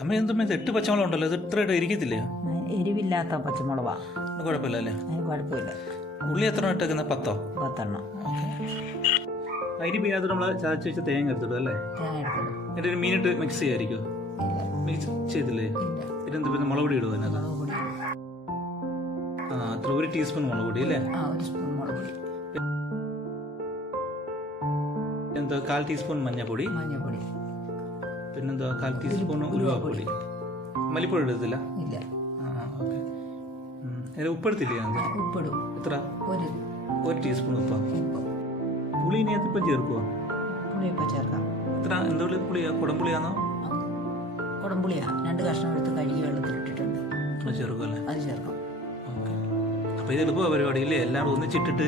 അമ്മ എന്തും 8 പച്ചമുളക് ഉണ്ടല്ലോ, ഇത് ഇത്രയായിട്ട് ഇരിക്കത്തില്ലേ? എരിവില്ലാത്ത പച്ചമുളകാ. കുഴപ്പമില്ല അല്ലേ? കുഴപ്പമില്ല. ഉള്ളി എത്ര ഇട്ടേക്കുന്നത്? 10 എണ്ണം. അതിന് പിന്നെ അത് നമ്മൾ ചതച്ച് വെച്ച് തേങ്ങ എടുത്തിടും അല്ലേ? എന്നിട്ട് ഒരു മീനിട്ട് മിക്സ് ചെയ്യായിരിക്കും? മിക്സ് ചെയ്തില്ലേ? ഇതെന്ത് പിന്നെ മുളക് പൊടി ഇടുമോ അതിനകത്ത്? അത്ര 1 ടീസ്പൂൺ മുളക് പൊടി അല്ലേ? 1 സ്പൂൺ മുളക് പൊടി. എന്താ 1/4 ടീസ്പൂൺ മഞ്ഞപ്പൊടി. പിന്നെന്താ 1/4 ടീസ്പൂൺ ഉലുവാപ്പൊടി. മല്ലിപ്പൊടി എടുത്തില്ല? ഇല്ല. ഉപ്പെടുത്തില്ലേ? ഉപ്പിടും. എത്ര? 1 ടീസ്പൂൺ ഉപ്പ. പുളി ഇനിയത്ത് ഇപ്പം ചേർക്കുവോ? പുളിയിപ്പം ചേർക്കാം. എത്ര? എന്താ പുളിയാ? കുടംപുളിയാണോ? കുടംപുളിയാ. 2 കഷ്ണം എടുത്ത് കഴുകി വെള്ളത്തിലിട്ടിട്ടുണ്ട്. അത് ചേർക്കും അല്ലേ? അത് ചേർക്കാം. അപ്പൊ ഇത് എളുപ്പ പരിപാടി ഇല്ലേ? എല്ലാം ഒന്നിച്ചിട്ടിട്ട്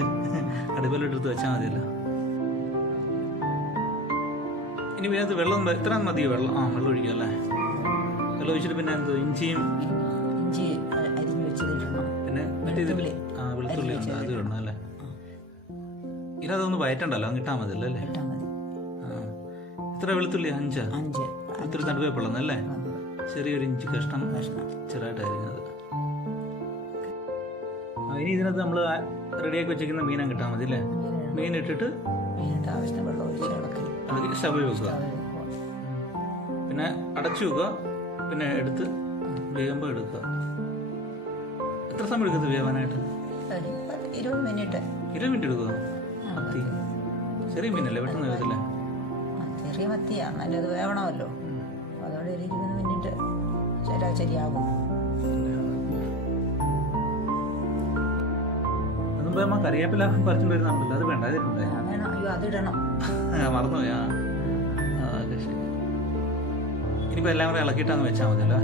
അടുപ്പിലിട്ടെടുത്ത് വെച്ചാൽ മതിയല്ലോ. ഇനി വേഗത്ത് വെള്ളം എത്ര മതിയോ? വെള്ളം വെള്ളം ഒഴിക്കുക അല്ലേ? വെള്ളം ഒഴിച്ചിട്ട് പിന്നെ എന്തോ ഇഞ്ചി അരിഞ്ഞ് വെച്ചതിടണം. പിന്നെ വെളുത്തുള്ളി ഉണ്ട്, അത് ഇടണം അല്ലേ? ഇനി അതൊന്ന് വയറ്റണ്ടല്ലോ, അങ്ങ് ഇട്ടാൽ മതിയല്ലോ അല്ലേ? എത്ര വെളുത്തുള്ളി? 5 ഇത്തിരി നടുവേപ്പുള്ളത് അല്ലേ? ചെറിയൊരു ഇഞ്ചി കഷ്ണം ചെറുതായിട്ട് അരിഞ്ഞത്. ഇനി ഇതിനകത്ത് നമ്മൾ റെഡിയാക്കി വെച്ചിരിക്കുന്ന മീനം കിട്ടാൽ മതി അല്ലേ? മീൻ ഇട്ടിട്ട് സ്റ്റവ് വെക്കുക, പിന്നെ അടച്ചു വെക്കുക, പിന്നെ എടുത്ത് വേകുമ്പോൾ എടുക്കുക. എത്ര സമയം എടുക്കുന്നത് വേവാനായിട്ട്? 20 മിനിറ്റ്. 20 മിനിറ്റ് എടുക്കുക? മത്തി ചെറിയ മീനല്ലേ, പെട്ടെന്ന് വേഗത്തില്ലേ? ചെറിയ മത്തിയാ, നല്ലത് വേവണമല്ലോ. അതുകൊണ്ട് 20 മിനിറ്റ് ശരിയാകും. കറിവേപ്പില പറിച്ചു വരുന്നുണ്ടല്ലോ, അത് വേണ്ട? അതിടണം. മറന്നുപോയാ? ശരി. ഇനിയിപ്പോൾ എല്ലാം കൂടെ ഇളക്കിയിട്ടാന്ന് വെച്ചാൽ മതിയല്ലോ.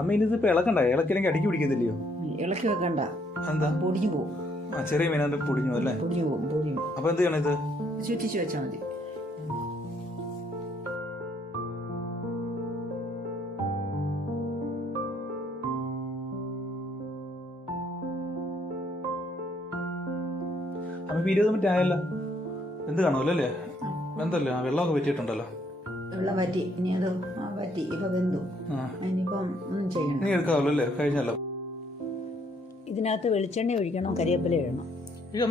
അമ്മ ഇനിയിപ്പോ ഇളക്കണ്ട? ഇളക്കില്ലെങ്കിൽ അടിക്ക് പിടിക്കത്തില്ലയോ? ഇളക്കി വെക്കണ്ട. എന്താ? പൊടിഞ്ഞു പോകും. ചെറിയ മീനാണ്ട് പൊടിഞ്ഞു അല്ലേ? പൊടിഞ്ഞു പോകും. അപ്പൊ എന്ത് ചെയ്യണം? ഇത് ചുറ്റിച്ച് വെച്ചാൽ മതി. അപ്പൊ 20 മിനിറ്റ് ആയല്ലോ. എന്ത് കാണുമല്ലോ അല്ലേ? വെന്തല്ലോ? വെള്ളമൊക്കെ പറ്റിയിട്ടുണ്ടല്ലോ. വെള്ളം പറ്റി. ഇനി അത് പറ്റി. ഇപ്പൊ വെന്തു. ഇനിയിപ്പം ഒന്നും ചെയ്യണം. നീ എടുക്കാമല്ലോ അല്ലേ? കഴിഞ്ഞല്ലോ. ഇതിനകത്ത് വെളിച്ചെണ്ണ ഒഴിക്കണം, കരിവേപ്പില ഇടണം.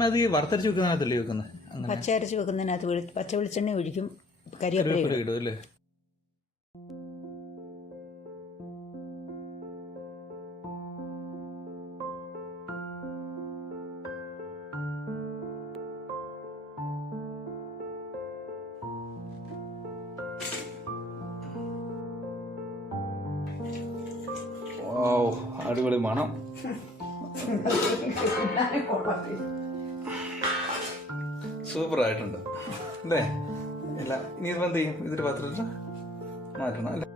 അത് ഈ വറുത്തരച്ച് വെക്കുന്നതിനകത്തല്ലേ വെക്കുന്നത്? പച്ച അരച്ച് വെക്കുന്നതിനകത്ത് പച്ച വെളിച്ചെണ്ണ ഒഴിക്കും, കരിവേപ്പില ഇടും അല്ലേ? അടിപൊളി മണം. സൂപ്പർ ആയിട്ടുണ്ട് അല്ലേ? ഇല്ല, ഇനി ഇത് എന്ത് ചെയ്യും? ഇതൊരു പാത്രത്തിൽ മാറ്റണം അല്ലേ?